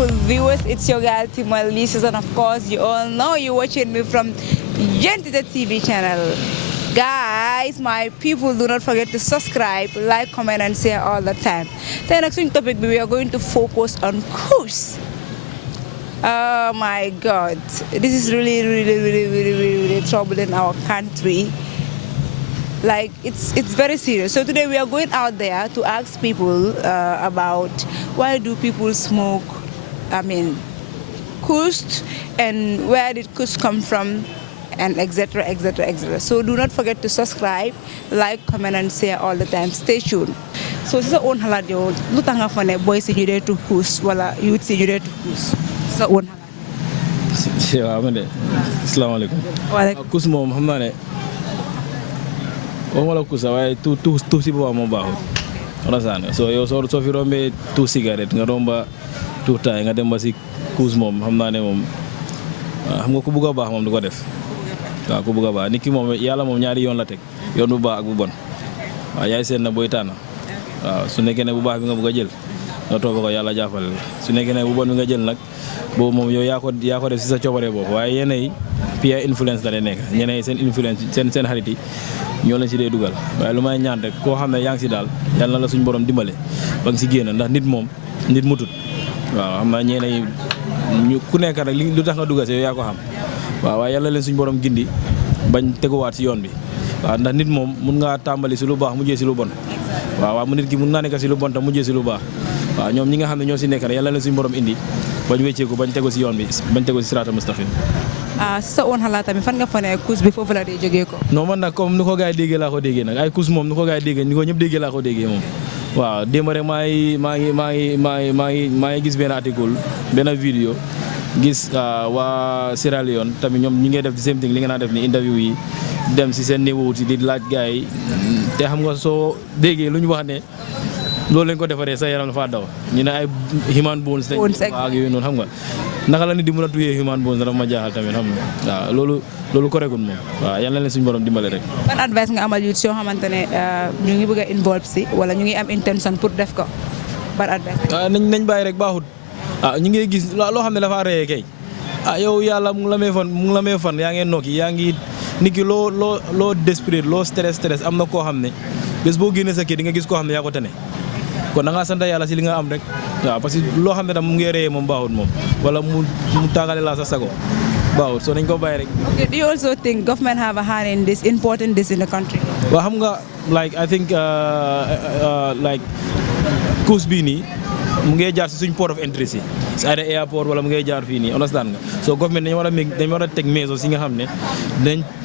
beautiful viewers. It's your girl Timal Lises, and of course you all know you're watching me from Gentita TV channel. Guys, my people, do not forget to subscribe, like, comment and share all the time. The next topic we are going to focus on cruise. Oh my God, this is really troubling our country. Like it's very serious. So today we are going out there to ask people about why do people smoke, Kust, and where did Kust come from, and etc. So do not forget to subscribe, like, comment and share all the time. Stay tuned. So sa own halat yo, lu tax nga fa ne boy si judee to Kust wala youth si judee to Kust sa own halat. waaw man de asalaamaaleykum. Waaleykum. Kust moom xam naa ne waxuma la Kust waaye tuux si boppam moom baaxul. understand so yow soo fi rombee tuux cigarette nga romba tuux taay nga dem ba si Kust moom xam naa ne moom xam nga ku bugg a baax moom du ko def. waaw ku bugg a baax nit ki moom yàlla moom ñaari yoon la teg yoon bu baax ak bu bon waaw yaay seen na booy tànn waaw su nekkee ne bu baax bi nga bugg a jël nga toog ko yàlla jàppale la su nekkee ne bu bon bi nga jël nag boobu moom yow yaa ko def si sa coobare boobu waaye yéen yi peer influence la lay nekk ñeneen yi seen influence seen xarit yi ñoo leen si dee dugal waaye lu may ñaan rek koo xam ne yaa ngi si daal yàlla na la suñu borom dimbale ba nga si génn ndax nit moom nit mutut waaw xam naa ñeneen yi ku nekk rek lu tax nga dugal si yow yaa ko xam waaw waaye yàlla leen suñu borom gindi bañ teguwaat si yoon bi waaw ndax nit moom mun ngaa tàmbali si lu baax mujjee si lu bon waaw nit ki mun naa nekk si lu bon tam mujjee si lu baax waaw ñoom ñi nga xam ne ñoo si nekk rek yàlla leen suñu borom indi bañ wécceeku bañ tegu si yoon bi bañ tegu si sirata mustaqim. Si sa oon xalaat tamit fan nga fa ne Kust bi foofu la dee jógee ko. non man nag comme ni ko gars yi déggee laa ko déggee nag ay Kust moom ni ko gars yi déggee ni ko ñëpp déggee laa ko déggee moom waaw démb rek maa ngi gis benn article benn vidéo gis waa Sierra Leone tamit ñoom ñi ngay def di same thing li nga naa def ni interview yi dem si seen niveau di laaj gars yi te xam nga soo déggee lu ñu wax ne loolu lañ ko defaree sa yaram dafa daw ñu ne ay human bones ak yooyu noonu xam nga naka la nit di mën a tuyee human bones dafa ma jaaxal tamit xam nga waaw loolu correctul moom waaw yàlla leen suñu borom dimbale rek. ban advice nga amal youth yoo xamante ne ñu ngi bëgg a involve si wala ñu ngi am intention pour def ko ban advice. nañ bàyyi rek baaxut ñu ngi gis loo xam ne dafa reyee kay yow yàlla mu ngi la may fan yaa ngeen nokki yaa ngi nit ki loo desperate loo stress am na koo xam ne bés boo génnee sa kii di nga gis koo xam ne yaa ko tane kon da ngaa sant yàlla si li nga am rek waaw parce que loo xam ne tam mu ngi reyee moom baaxut moom wala mu tàggale laa sa sago baaxut so nañ ko bàyyi rek. Okay, do you also think government have a hand in this important this in the country? waaw xam nga like I think like Kust bii nii mu ngi jaar si suñ port of entry si either airport wala mu ngi jaar fii nii understand nga so government dañu war a teg measures yi nga xam ne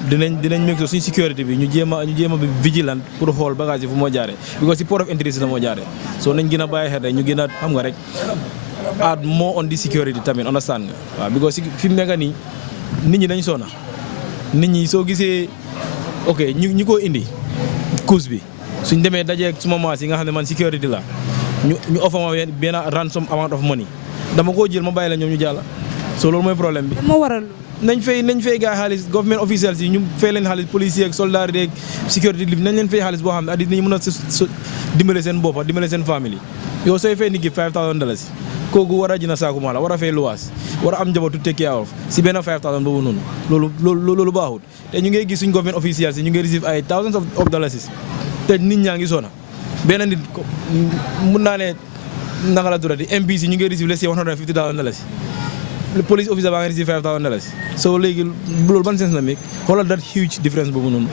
dinañ make sure suñ sécurité bi ñu jéem a bi vigilant pour xool bagage yi fu moo jaaree because si port of entry si la moo jaaree so nañ gën a bàyyi xel rek ñu gën a xam nga rek add more on the security tamit understand nga waaw because fi mu nekk nii nit ñi dañ sona nit ñi soo gisee ok ñu ko indi Kust bi suñ demee dajee suma maas yi nga xam ne man security la ñu offer ma benn ransom amount of money dama koo jël ma bàyyi la ñoom ñu jàll so loolu mooy problème bi. moo waral nañ fay gars xaalis government officials yi ñu fay leen xaalis policiers ak soldats yi ak sécurité li nañ leen fay xaalis boo xam ne at nañu mën a dimbale seen boppa dimbale seen famille yow sooy fay nit ki $5,000 kooku war a jënd saaku maala war a fay luwaas war a am njabootu take care of si benn $5,000 boobu noonu loolu baaxul te ñu ngi gis suñ government officials yi ñu ngi receive ay thousands of dollars te nit ñaa ngi sona benn nit mun naa ne naka la tuddati MPC ñu ngi receive les $150,000 le police officer baa ngi receive $5,000 so léegi loolu ban sens la meeg xoolal that huge difference boobu noonu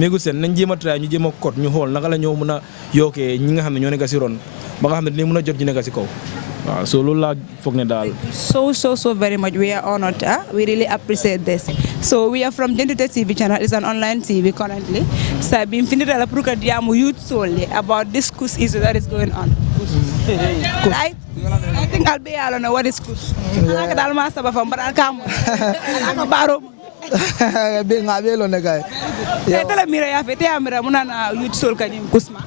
méegu seen nañ jéem a try ñu jéem a kot ñu xool naka la ñoo mën a yokkee ñi nga xam ne ñoo nekk si ron ba nga xam ne dinañ mën a jot ñu nekk si kaw waaw so loolu laa foog ne daal. so very much we are honored we really appreciate this so we are from Gentita TV channel. It's an online TV currently so been finita la pour que diamu youth solely about this Kust issue that is going on. I think I'll be able to know what is Kust. Naka dal ma saba fam bara kam ana baro be ngabe lo ne kay te tala mira ya fe te amira munana youth sol kanyim Kusma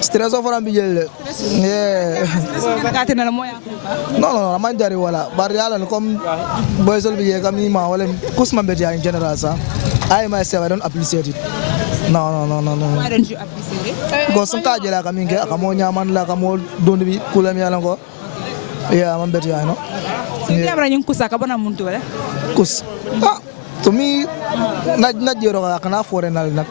stress of ram bi jël bakati na la moya non man jari wala bar yalla comme boy sol bi je kam ni ma wala Kusma be ya in general sa I myself I don't appreciate it. No. Why don't you appreciate it? Because some kaje la kaminge akamo nyaman la kamo dondi bi kulam yalla ko Yeah, man better, you know. So yeah. Yung kusa ka ba na muntu wala? Kus. To me, not jero ka kana foreign na nak.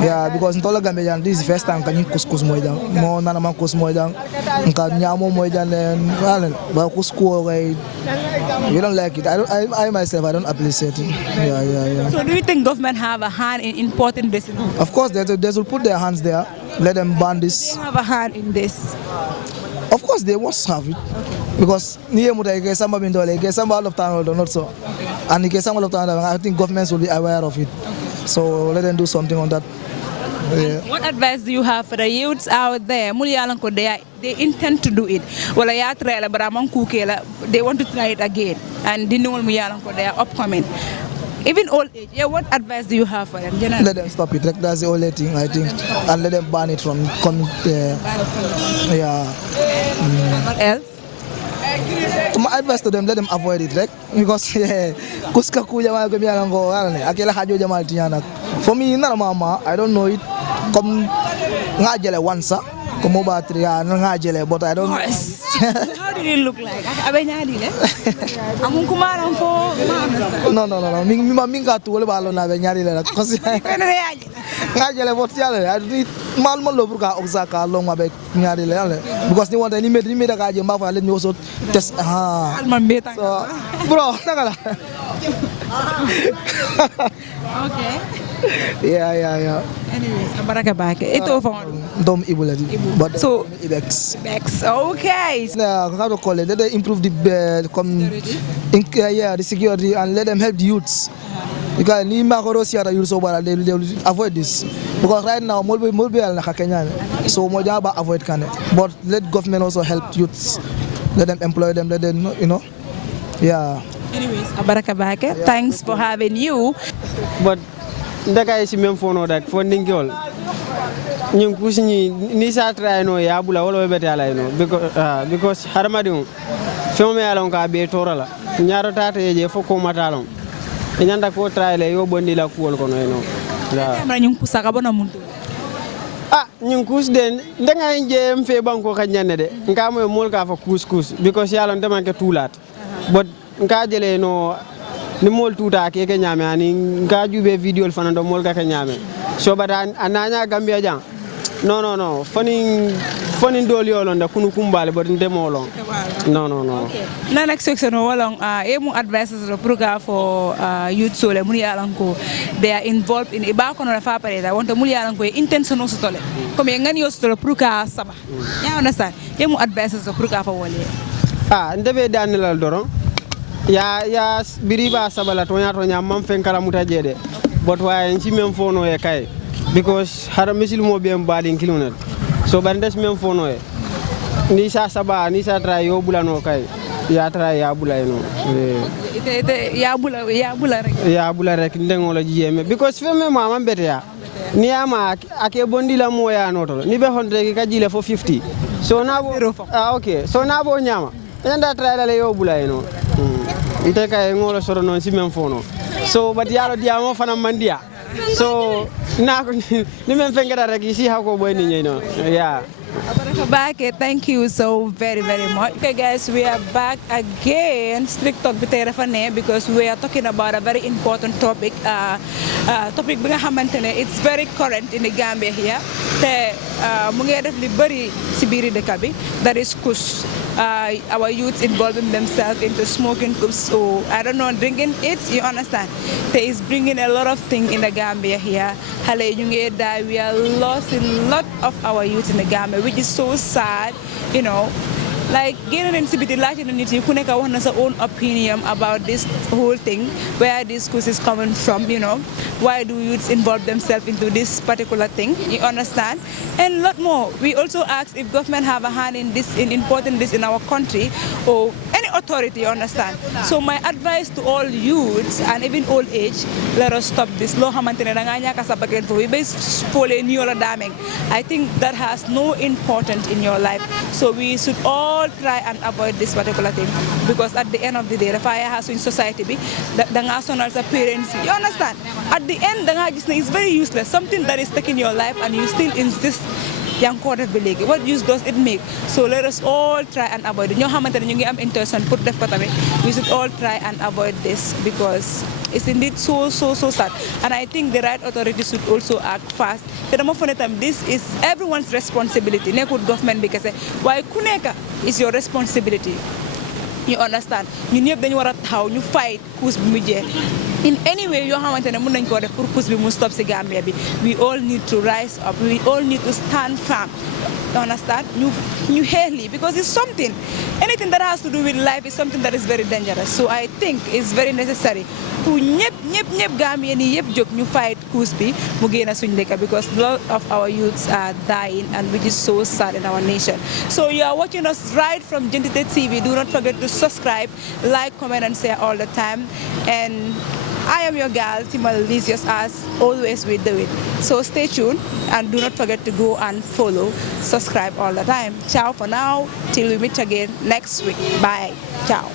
Yeah, because ntola Gambian this is the first time kanyin kus mo jang. Mo na naman kus mo jang. Nka nyamo mo jang ba kus ko kay we don't like it. I myself I don't appreciate it. Yeah. So do you think government have a hand in importing this? Of course they will put their hands there. Let them ban this. They have a hand in this. Of course they must have it. Because niye muta ike samba bindole ike samba all of town not so. And ike samba all of town I think governments will be aware of it. So let them do something on that. Yeah. What advice do you have for the youths out there? They intend to do it. Well, I try they want to try it again. And they know they are upcoming. Even old age, what advice do you have for them? Let them stop it. That's the only thing I think. And let them ban it from coming there. Yeah. What else? My advice to them, let them avoid it, right? Because kuska kuja ma kami ango akela hajo jamal tiana. For me, na mama, I don't know it. Come ngajele once, come battery ngajele, but I don't. How did it look like? Amun kumaran fo. No. Minga tu wala balo na benyari le. Kasi ngajele but yale. I do mal lo burka oxaka long ma be nyari le. Because ni want ni me da kaje ma fa let me also test. So, bro, nakala. Okay. Yeah. Anyways, abaraka back. Ito for Dom Ibuladi. But so Ibex. Okay. How to call it? Let them improve the the security and let them help the youths. Because ni makorosi ada youths over they will avoid this. Because right now mulbe al Kenya. So moja ba avoid can. But let government also help youths. Let them employ them. Let them Yeah. Anyways, abaraka back. Thanks for having you. But ndaka isi memfono dak fondingol ñing kusni ni sa try no ya bula wala bete ala no because harmadi fewme ala on ka be torala ñaaro tata je foko matalon ñanda ko try le yo bondi la kuol ko no la ñing kusaka bona muntu ñing kus de ndanga je mfe banko ka ñande de nga moy mol ka fa kus because yalla ndema ke tulat but nga jele no ni mol tuta ke nyame ani nga jube video fana do mol ka nyame so bata ananya Gambia jang no fani doli olonda kunu kumbale but ndemolon no okay na next section wala mu advices do program for youth sole mun yalan ko they are involved in iba ko no fa pare da wonto mun yalan ko intention so tole comme ngani yo so program saba ya understand mu advices do program fa wole ndebe danilal doron ya biriba sabala tonya mam fen kala mutajede but why nci mem fono e kay because hara misil mo be mbadin kilunat so bandes mem fono e ni sa saba ni sa tra yo bulano kay ya tra ya bulay no ya bula rek ndengolo jiyeme because femme mama bete ya ni ama ake bondi la mo ya noto ni be hondre ka jile fo 50 so na bo okay so na bo nyama enda tra la yo bulay no ite kay ngolo soro non si men fono so but yalo diamo fana mandia so na ko ni men fengara rek isi hako boy ni nyino yeah back. Thank you so very much. Okay guys, we are back again. Strict talk because we are talking about a very important topic. Topic it's very current in the Gambia here. That is kus. Our youths involving themselves into smoking kus, so I don't know, drinking it, you understand. There is bringing a lot of things in the Gambia here. We are losing a lot of our youth in the Gambia, which is so sad, you know. Like getting into the Latin community, you can have own opinion about this whole thing, where this cause is coming from, you know. Why do youths involve themselves into this particular thing? You understand? And a lot more. We also ask if government have a hand in this, in importing this in our country, or any authority, you understand? So my advice to all youths and even old age, let us stop this. I think that has no importance in your life. So we should all try and avoid this particular thing, because at the end of the day, the fire has in society be the national parents. You understand? At the end, it's very useless. Something that is taking your life, and you still insist yaa ngi koo def ba léegi what use does it make? So let us all try and avoid it. ñoo xamante ne ñu ngi am intention pour def ko tamit we should all try and avoid this because it's indeed so sad, and I think the right authorities should also act fast. te dama foog ne tam this is everyone's responsibility nekkul government bi kese waaye ku nekk is your responsibility. You understand ñun ñëpp dañu war a taxaw ñu fight cause bi mu jeex in any way yoo xamante ne mën nañ koo def pour cause bi mu stop si Gambia bi we all need to rise up, we all need to stand firm. You understand ñu xeex lii because it's something, anything that has to do with life is something that is very dangerous. So I think it's very necessary pour ñëpp Gambien yi yëpp jóg ñu fight cause bi mu génn suñu dëkk because a lot of our youths are dying and which is so sad in our nation. So you are watching us right from Jentite TV. Do not forget to subscribe, like, comment and share all the time. And I am your girl, Timalicious, as always we do it. So stay tuned and do not forget to go and follow, subscribe all the time. Ciao for now, till we meet again next week. Bye. Ciao.